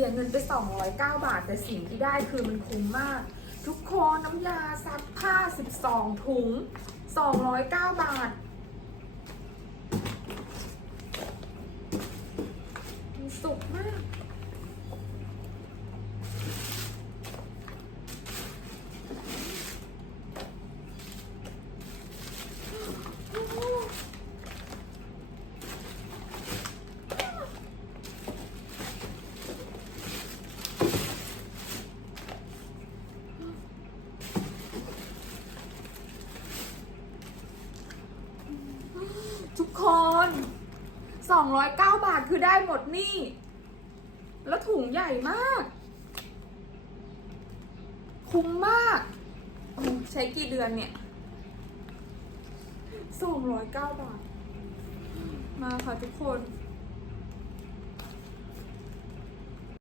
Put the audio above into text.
สียเงินไป 209 บาท แต่สิ่งที่ได้คือมันคุ้มมาก ทุกคนน้ำยาซักผ้า 12 ถุง 209 บาท สุกมาก ทุกคน 209 บาทคือได้หมดนี่ แล้วถุงใหญ่มาก คุ้มมาก ใช้กี่เดือนเนี่ย 209 บาท มาค่ะทุกคน